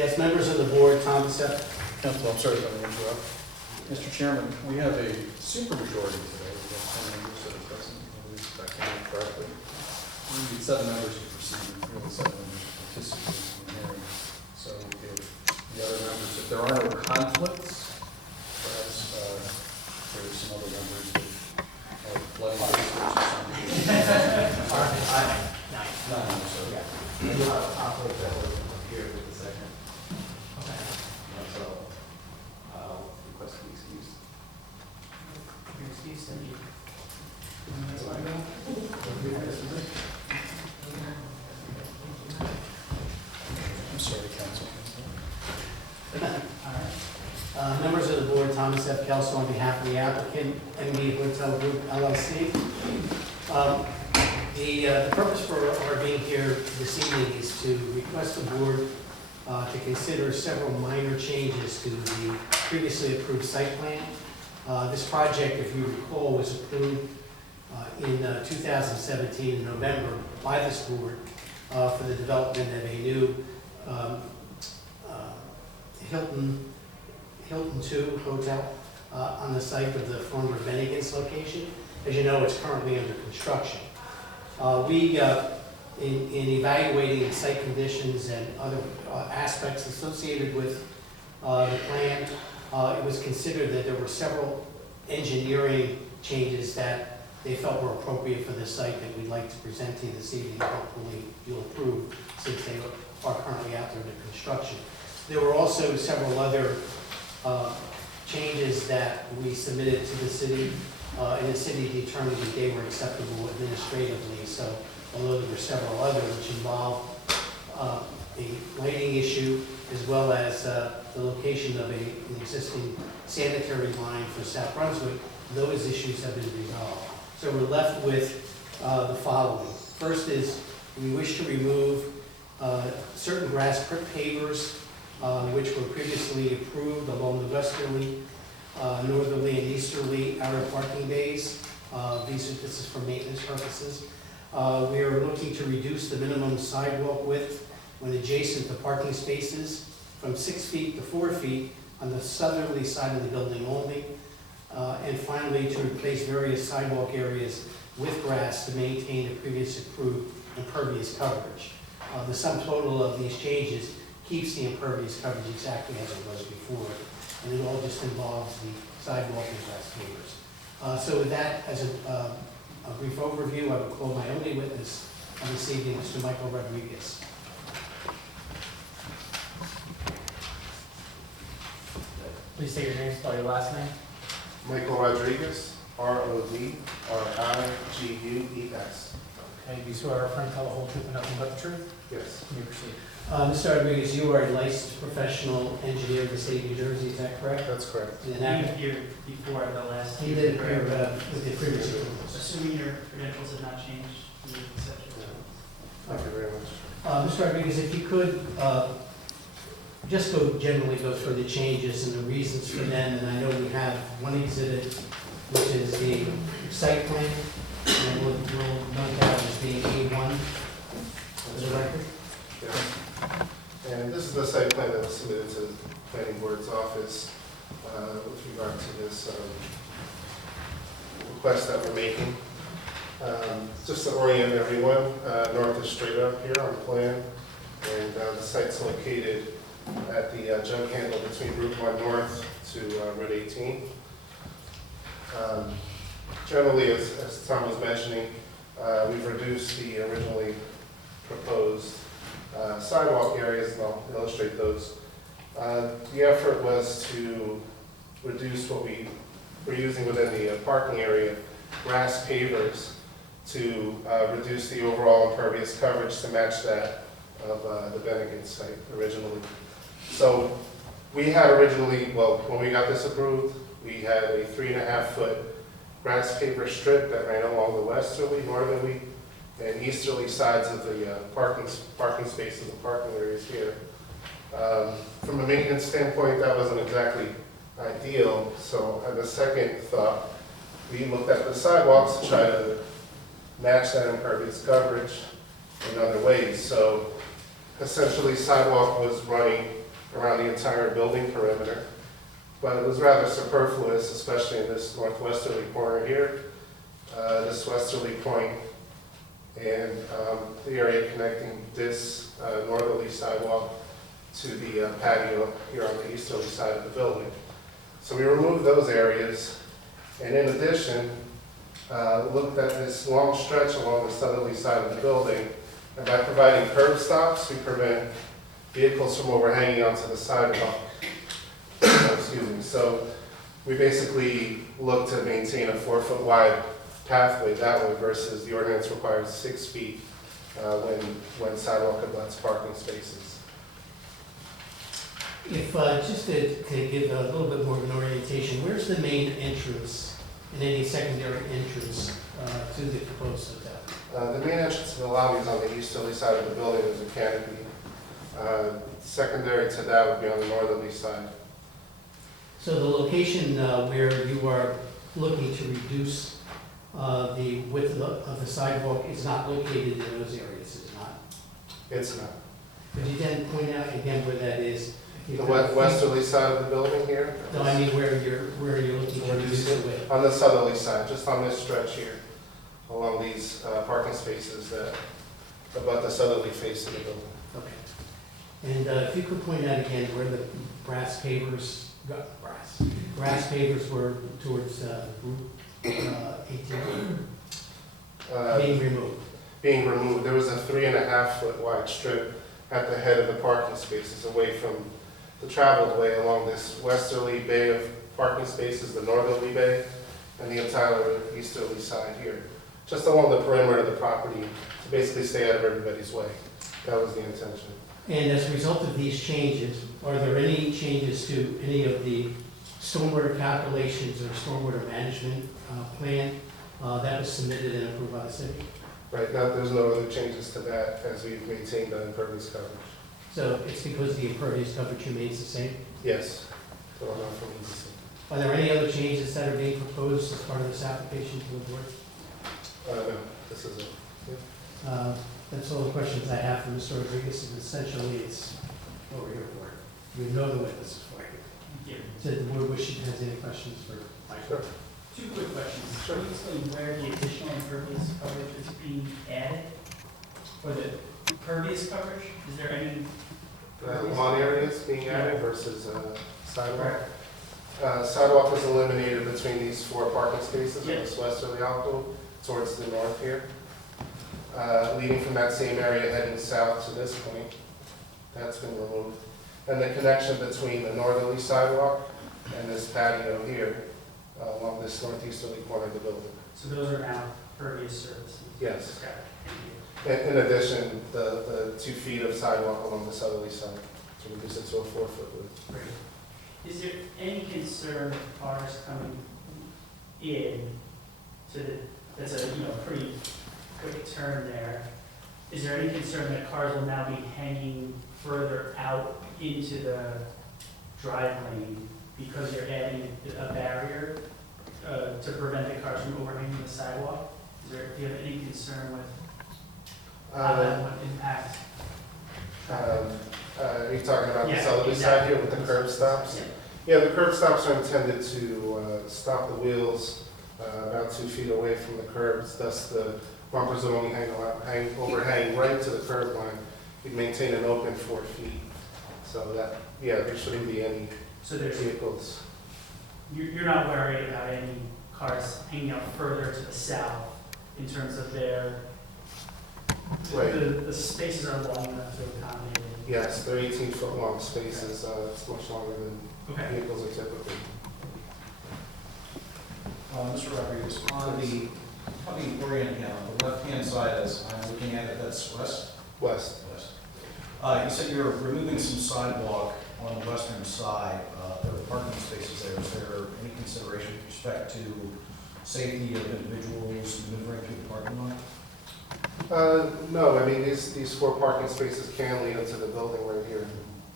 Yes, members of the board, Tom Seth. Council, I'm sorry if I interrupt. Mr. Chairman, we have a supermajority today. We have 10 members that are present, if I can correctly. We need 7 members to proceed, and 7 members to participate in the hearing. So if the other members, if there are no conflicts, perhaps there are some other members that are bloody or something. Nine, so. We do have a conflict that will appear with the second. Okay. So I'll request an excuse. Your excuse, then you. I'm sorry, Council. All right. Members of the board, Thomas F. Kelso on behalf of the applicant, MB Hotel Group LLC. The purpose for our being here this evening is to request the board to consider several minor changes to the previously approved site plan. This project, if you recall, was approved in 2017 in November by this board for the development of a new Hilton 2 hotel on the site of the former Bennigan's location. As you know, it's currently under construction. In evaluating site conditions and other aspects associated with the plan, it was considered that there were several engineering changes that they felt were appropriate for this site that we'd like to present to you this evening. Hopefully you'll approve, since they are currently out there under construction. There were also several other changes that we submitted to the city, and the city determined that they were acceptable administratively. So although there were several others which involved a lighting issue, as well as the location of an existing sanitary line for South Brunswick, those issues have been resolved. So we're left with the following. First is we wish to remove certain grass pavers which were previously approved along the westerly, northerly, and easterly outer parking bays. This is for maintenance purposes. We are looking to reduce the minimum sidewalk width when adjacent to parking spaces from 6 feet to 4 feet on the southerly side of the building only. And finally, to replace various sidewalk areas with grass to maintain the previous approved impervious coverage. The sum total of these changes keeps the impervious coverage exactly as it was before, and it all just involves the sidewalk and grass pavers. So with that, as a brief overview, I will call my only witness this evening, Mr. Michael Rodriguez. Please state your name, spell your last name. Michael Rodriguez, Rodriguez. Okay, do you swear or affirm to tell the whole truth and nothing but the truth? Yes. You may proceed. Mr. Rodriguez, you are a licensed professional engineer of the state of New Jersey, is that correct? That's correct. And He that, appeared before the last. he did appear with the previous approvals. Assuming your credentials have not changed, we accept your. Thank you very much. Mr. Rodriguez, if you could just generally go through the changes and the reasons for them, and I know we have one exhibit, which is the site plan, and we'll note that as being A1 for the record. Yeah. And this is the site plan that was submitted to the planning board's office with regard to this request that we're making. Just to orient everyone, north is straight up here on the plan, and the site's located at the jug handle between Route 1 North to Route 18. Generally, as Tom was mentioning, we've reduced the originally proposed sidewalk areas, and I'll illustrate those. The effort was to reduce what we were using within the parking area, grass pavers, to reduce the overall impervious coverage to match that of the Bennigan site originally. So we had originally, well, when we got this approved, we had a 3.5-foot grass paver strip that ran along the westerly, northerly, and easterly sides of the parking spaces and parking areas here. From a maintenance standpoint, that wasn't exactly ideal. So on the second thought, we looked at the sidewalks to try to match that impervious coverage in other ways. So essentially, sidewalk was running around the entire building perimeter. But it was rather superfluous, especially in this northwesterly corner here, this westerly point, and the area connecting this northerly sidewalk to the patio here on the easterly side of the building. So we removed those areas, and in addition, looked at this long stretch along the southerly side of the building, and by providing curb stops, we prevent vehicles from overhanging onto the sidewalk. Excuse me. So we basically look to maintain a 4-foot wide pathway that way versus the ordinance requires 6 feet when sidewalk abuts parking spaces. If, just to give a little bit more of an orientation, where's the main entrance and any secondary entrance to the proposed hotel? The main entrance to the lobby is on the easterly side of the building. There's a canopy. Secondary to that would be on the northerly side. So the location where you are looking to reduce the width of the sidewalk is not located in those areas, is it not? It's not. Could you then point out again where that is? The westerly side of the building here? No, I mean where you're looking to reduce the width. On the southerly side, just on this stretch here, along these parking spaces that abut the southerly face of the building. Okay. And if you could point out again where the grass pavers were towards Route 18 being removed. Being removed, there was a 3.5-foot wide strip at the head of the parking spaces away from the traveled way along this westerly bay of parking spaces, the northerly bay, and the entire easterly side here. Just along the perimeter of the property to basically stay out of everybody's way. That was the intention. And as a result of these changes, are there any changes to any of the stormwater calculations or stormwater management plan that was submitted and approved by the city? Right now, there's no other changes to that as we've maintained the impervious coverage. So it's because the impervious coverage remains the same? Yes. So I'm not from EDC. Are there any other changes that are being proposed as part of this application to the board? No, this is it. That's all the questions I have for Mr. Rodriguez, and essentially it's what we're here for. You know the witnesses for you. Thank you. So the board wishes has any questions for Mike? Sure. 2 quick questions. Can you explain where the additional impervious coverage is being added? Or the pervious coverage? Is there any? Lawn areas being added versus sidewalk. Sidewalk was eliminated between these 4 parking spaces in this westerly outflow towards the north here. Leading from that same area heading south to this point, that's been removed. And the connection between the northerly sidewalk and this patio here along this northeasterly corner of the building. So those are now pervious surfaces? Yes. Okay, thank you. In addition, the 2 feet of sidewalk along the southerly side to reduce it to a 4-foot width. Great. Is there any concern with cars coming in to the, that's a, pretty quick turn there? Is there any concern that cars will now be hanging further out into the drive lane because you're adding a barrier to prevent the cars from overhanging the sidewalk? Do you have any concern with how that would impact traffic? Are you talking about the Yeah, southerly side here with the curb stops? Yeah. Yeah, the curb stops are intended to stop the wheels about 2 feet away from the curbs, thus the bumpers would only overhang right to the curb line. You'd maintain an open 4 feet. So that, yeah, there shouldn't be any So there's, vehicles. you're not worried about any cars hanging out further to the south in terms of their, Right. the spaces are long enough to accommodate it? Yes, they're 18-foot long spaces. It's much longer than Okay. vehicles are typically. Mr. Rodriguez, on the orient again, on the left-hand side, as I'm looking at it, that's west? West. West. You said you're removing some sidewalk on the western side. There are parking spaces there. Is there any consideration with respect to safety of individuals maneuvering through the parking lot? No, I mean, these 4 parking spaces can lead into the building right here,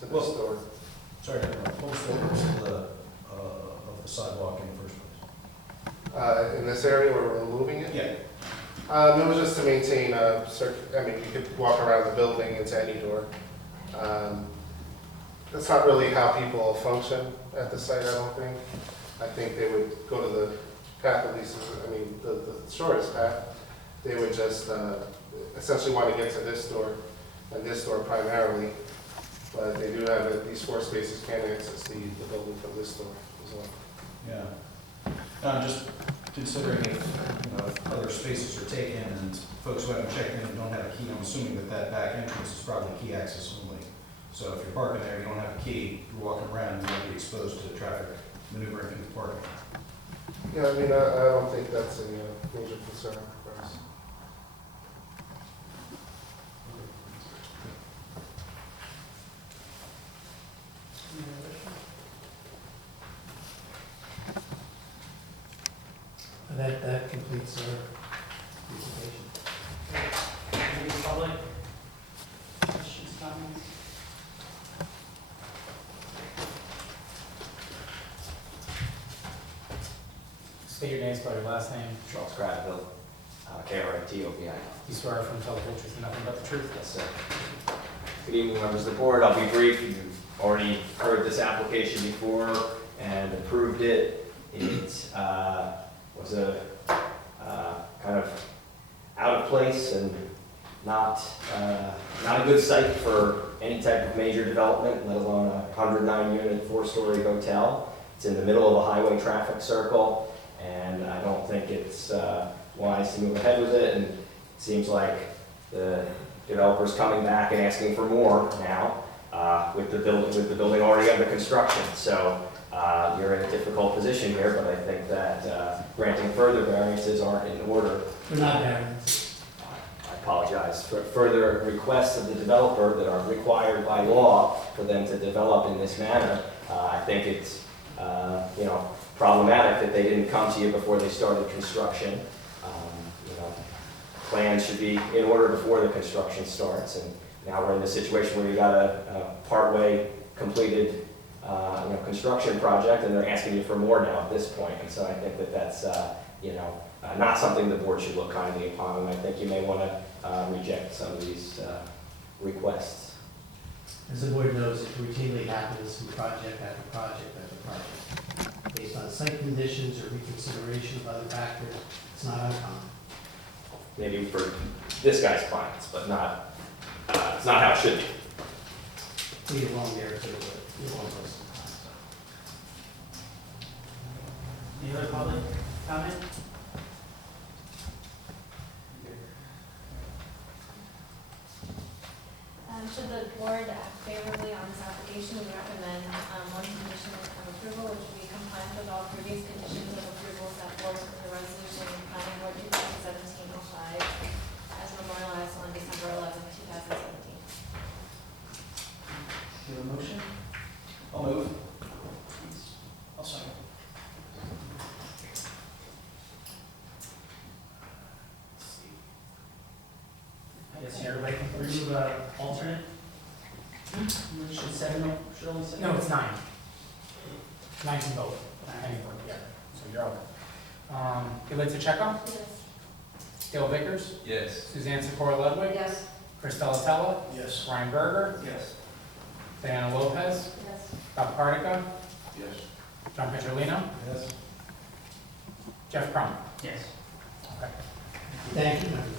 to this Well- door. Sorry, what was the purpose of the sidewalk in the first place? In this area where we're removing it? Yeah. It was just to maintain I mean, you could walk around the building into any door. That's not really how people function at the site, I don't think. I think they would go to the path of least, the shortest path. They would just essentially want to get to this door and this door primarily. But they do have at least 4 spaces can access the building from this door as well. Yeah. No, I'm just considering if other spaces are taken and folks who haven't checked in and don't have a key, I'm assuming that back entrance is probably key access only. So if you're parking there, you don't have a key, you're walking around, you're going to be exposed to traffic maneuvering through the parking. Yeah, I don't think that's a major concern for us. Any other questions? That completes our presentation. Any public questions, comments? State your name, spell your last name. Charles Cradville, KRITOPI. You swear from tell the whole truth and nothing but the truth. Yes, sir. Good evening, members of the board. I'll be brief. You've already heard this application before and approved it. It was a kind of out of place and not a good site for any type of major development, let alone a 109-unit, 4-story hotel. It's in the middle of a highway traffic circle, and I don't think it's wise to move ahead with it. And it seems like the developer's coming back and asking for more now with the building already under construction. So you're in a difficult position here, but I think that granting further variances aren't in order. We're not variances. I apologize for further requests of the developer that are required by law for them to develop in this manner. I think it's problematic that they didn't come to you before they started construction. Plans should be in order before the construction starts, and now we're in the situation where you got a partway completed construction project, and they're asking you for more now at this point. And so I think that that's not something the board should look kindly upon, and I think you may want to reject some of these requests. As the board knows, it routinely happens from project after project after project. Based on site conditions or reconsideration of other factors, it's not uncommon. Maybe for this guy's clients, but not, it's not how it should be. We belong there too, but we won't listen. Any other public comment? Should the board act favorably on this application, we recommend one condition of approval, which would be compliant with all previous conditions of approval set forth in the resolution planning board 2017-05 as memorialized on December 11, 2017. Do you have a motion? I'll move. I'll second. I guess everybody can remove alternate? Should 7, should only 7? No, it's 9. 9 can vote. Anybody, yeah. So you're open. Elisa Checo, Yes. Dale Vickers, Yes. Suzanne Secora Ludwig, Yes. Chris Delatella, Yes. Ryan Berger, Yes. Diana Lopez, Yes. Bob Cardica, Yes. John Petrolino, Yes. Jeff Crum. Yes. Okay. Thank you, members.